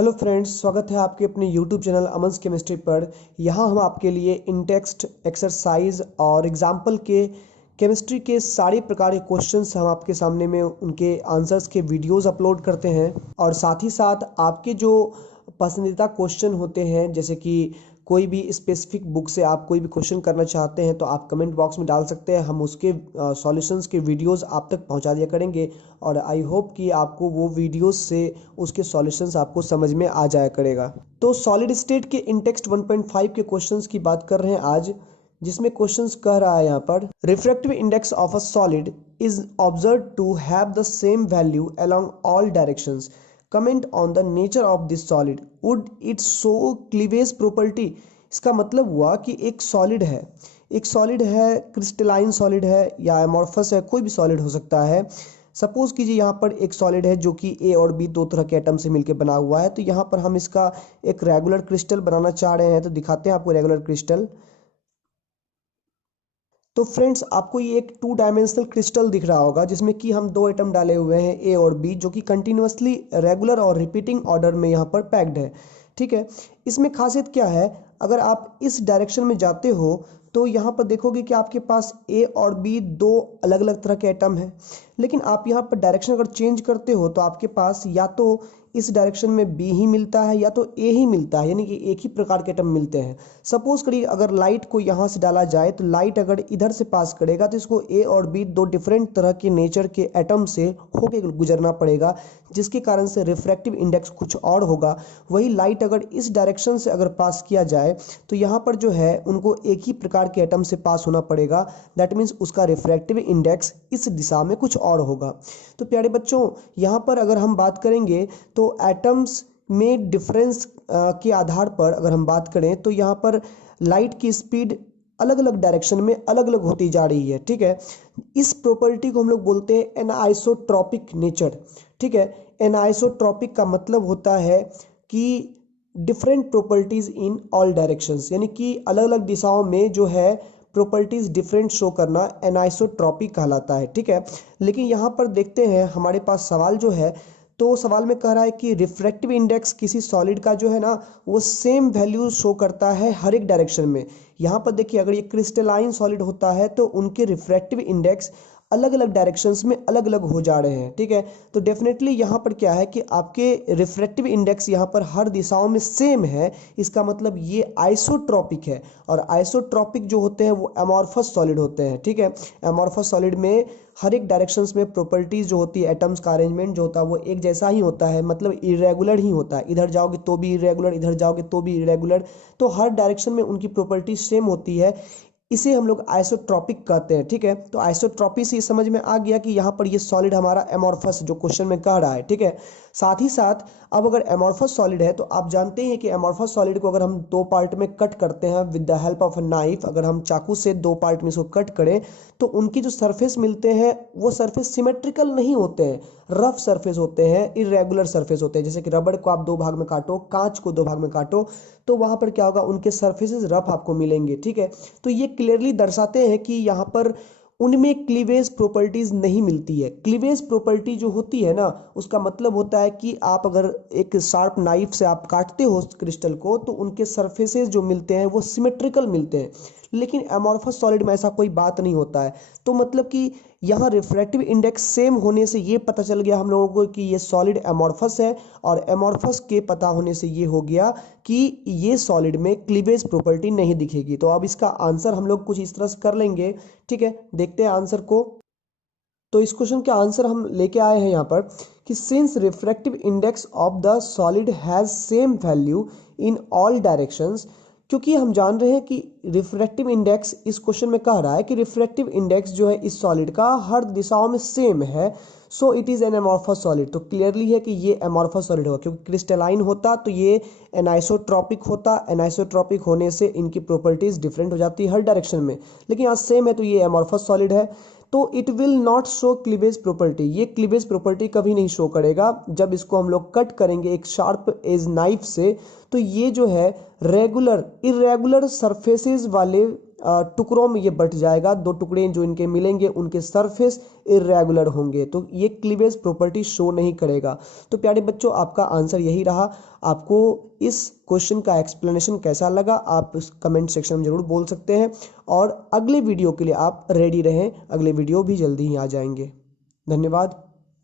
Hello friends, स्वागत है आपके अपने यूट्यूब चैनल अमन्स केमिस्ट्री पर। यहाँ हम आपके लिए इन टेक्स्ट एक्सरसाइज और एग्जाम्पल के केमिस्ट्री के सारे प्रकार के क्वेश्चंस हम आपके सामने में उनके आंसर्स के वीडियोस अपलोड करते हैं। और साथ ही साथ आपके जो पसंदीदा क्वेश्चन होते हैं, जैसे कि कोई भी स्पेसिफिक बुक से आप कोई भी क्वेश्चन करना चाहते हैं तो आप कमेंट बॉक्स में डाल सकते हैं। हम उसके सॉल्यूशंस के वीडियोस आप तक पहुंचा दिया करेंगे और आई होप कि आपको वो वीडियोस से उसके सॉल्यूशंस आपको समझ में आ जाया करेगा। तो सॉलिड स्टेट के इंटेक्स्ट 1.5 के क्वेश्चंस की बात कर रहे हैं आज, जिसमें क्वेश्चंस कह रहा है यहाँ पर refractive index of a solid is observe to have the same value along all directions. Comment on the nature of this solid, would it show cleavage property. इसका मतलब हुआ कि एक सॉलिड है, क्रिस्टलाइन सॉलिड है या एमॉर्फस है, कोई भी सॉलिड हो सकता है। सपोज कीजिए यहाँ पर एक सॉलिड है जो कि ए और बी दो तरह के एटम से मिलकर बना हुआ है। तो यहाँ पर हम इसका एक रेगुलर क्रिस्टल बनाना चाह रहे हैं, तो दिखाते हैं आपको रेगुलर क्रिस्टल। तो फ्रेंड्स, आपको ये एक 2 डायमेंशनल क्रिस्टल दिख रहा होगा जिसमें कि हम दो एटम डाले हुए हैं ए और बी, जो कि कंटिन्यूअसली रेगुलर और रिपीटिंग ऑर्डर में यहाँ पर पैक्ड है। ठीक है, इसमें खासियत क्या है, अगर आप इस डायरेक्शन में जाते हो तो यहाँ पर देखोगे कि आपके पास ए और बी दो अलग अलग तरह के एटम हैं। लेकिन आप यहाँ पर डायरेक्शन अगर चेंज करते हो तो आपके पास या तो इस डायरेक्शन में बी ही मिलता है या तो ए ही मिलता है, यानी कि एक ही प्रकार के एटम मिलते हैं। सपोज करिए अगर लाइट को यहाँ से डाला जाए तो लाइट अगर इधर से पास करेगा तो इसको ए और बी दो डिफरेंट तरह के नेचर के एटम से होके गुजरना पड़ेगा, जिसके कारण से रिफ्रैक्टिव इंडेक्स कुछ और होगा। वही लाइट अगर इस डायरेक्शन से अगर पास किया जाए तो यहाँ पर जो है उनको एक ही प्रकार के एटम से पास होना पड़ेगा। दैट मीन्स उसका रिफ्रैक्टिव इंडेक्स इस दिशा में कुछ और होगा। तो प्यारे बच्चों, यहाँ पर अगर हम बात करेंगे तो एटम्स में डिफरेंस के आधार पर अगर हम बात करें तो यहाँ पर लाइट की स्पीड अलग अलग डायरेक्शन में अलग अलग होती जा रही है। ठीक है, इस प्रॉपर्टी को हम लोग बोलते हैं एनाइसोट्रॉपिक नेचर। ठीक है, एनाइसोट्रॉपिक का मतलब होता है कि different properties in all directions, यानी कि अलग अलग दिशाओं में जो है प्रॉपर्टीज डिफरेंट शो करना एनाइसोट्रॉपिक कहलाता है। ठीक है, लेकिन यहाँ पर देखते हैं हमारे पास सवाल जो है, तो सवाल में कह रहा है कि रिफ्रैक्टिव इंडेक्स किसी सॉलिड का जो है ना वो सेम वैल्यू शो करता है हर एक डायरेक्शन में। यहाँ पर देखिए, अगर ये क्रिस्टलाइन सॉलिड होता है तो उनके रिफ्रैक्टिव इंडेक्स अलग अलग डायरेक्शंस में अलग अलग हो जा रहे हैं। ठीक है, तो डेफिनेटली यहाँ पर क्या है कि आपके रिफ्रैक्टिव इंडेक्स यहाँ पर हर दिशाओं में सेम है। इसका मतलब ये आइसोट्रॉपिक है, और आइसोट्रॉपिक जो होते हैं वो एमॉर्फस सॉलिड होते हैं। ठीक है, एमॉर्फस सॉलिड में हर एक डायरेक्शंस में प्रॉपर्टीज जो होती है, एटम्स का अरेंजमेंट जो होता है वो एक जैसा ही होता है, मतलब इरेगुलर ही होता है। इधर जाओगे तो भी इरेगुलर, इधर जाओगे तो भी इरेगुलर, तो हर डायरेक्शन में उनकी प्रॉपर्टी सेम होती है। इसे हम लोग आइसोट्रॉपिक कहते हैं। ठीक है, तो आइसोट्रॉपी से समझ में आ गया कि यहाँ पर ये सॉलिड हमारा एमॉर्फस जो क्वेश्चन में कह रहा है। ठीक है, साथ ही साथ अब अगर एमॉर्फस सॉलिड है तो आप जानते हैं कि एमॉर्फस सॉलिड को अगर हम दो पार्ट में कट करते हैं with the help of a knife, अगर हम चाकू से दो पार्ट में इसको कट करें तो उनकी जो सरफेस मिलते हैं वो सरफेस सिमेट्रिकल नहीं होते हैं, रफ सरफेस होते हैं, इरेगुलर सरफेस होते हैं। जैसे कि रबड़ को आप दो भाग में काटो, कांच को दो भाग में काटो, तो वहां पर क्या होगा, उनके सरफेसेस रफ आपको मिलेंगे। ठीक है, तो ये क्लियरली दर्शाते हैं कि यहाँ पर उनमें क्लीवेज प्रॉपर्टीज नहीं मिलती है। क्लीवेज प्रॉपर्टी जो होती है ना, उसका मतलब होता है कि आप अगर एक शार्प नाइफ से आप काटते हो क्रिस्टल को तो उनके सरफेसेस जो मिलते हैं वो सिमेट्रिकल मिलते हैं। लेकिन एमॉर्फस सॉलिड में ऐसा कोई बात नहीं होता है। तो मतलब कि यहाँ रिफ्रैक्टिव इंडेक्स सेम होने से ये पता चल गया हम लोगों को कि ये सॉलिड एमॉर्फस है, और एमॉर्फस के पता होने से ये हो गया कि ये सॉलिड में क्लीवेज प्रॉपर्टी नहीं दिखेगी। तो अब इसका आंसर हम लोग कुछ इस तरह से कर लेंगे। ठीक है, देखते हैं आंसर को। तो इस क्वेश्चन के आंसर हम लेके आए हैं यहाँ पर कि since refractive index of the solid has same value in all directions, क्योंकि हम जान रहे हैं कि रिफ्रैक्टिव इंडेक्स इस क्वेश्चन में कह रहा है कि रिफ्रैक्टिव इंडेक्स जो है इस सॉलिड का हर दिशाओं में सेम है, so it is an amorphous solid. तो क्लियरली है कि ये एमॉर्फस सॉलिड होगा, क्योंकि क्रिस्टलाइन होता तो ये एनाइसोट्रॉपिक होता, एनाइसोट्रॉपिक होने से इनकी प्रॉपर्टीज डिफरेंट हो जाती है हर डायरेक्शन में, लेकिन यहाँ सेम है तो ये एमॉर्फस सॉलिड है। तो it will not show cleavage property, ये क्लीवेज प्रॉपर्टी कभी नहीं शो करेगा। जब इसको हम लोग कट करेंगे एक शार्प एज नाइफ से तो ये जो है रेगुलर इरेगुलर सरफेसेस वाले टुकड़ों में ये बट जाएगा, दो टुकड़े जो इनके मिलेंगे उनके सरफेस इरेगुलर होंगे, तो ये क्लीवेज प्रॉपर्टी शो नहीं करेगा। तो प्यारे बच्चों, आपका आंसर यही रहा। आपको इस क्वेश्चन का एक्सप्लेनेशन कैसा लगा आप इस कमेंट सेक्शन में जरूर बोल सकते हैं, और अगले वीडियो के लिए आप रेडी रहें, अगले वीडियो भी जल्दी ही आ जाएंगे। धन्यवाद।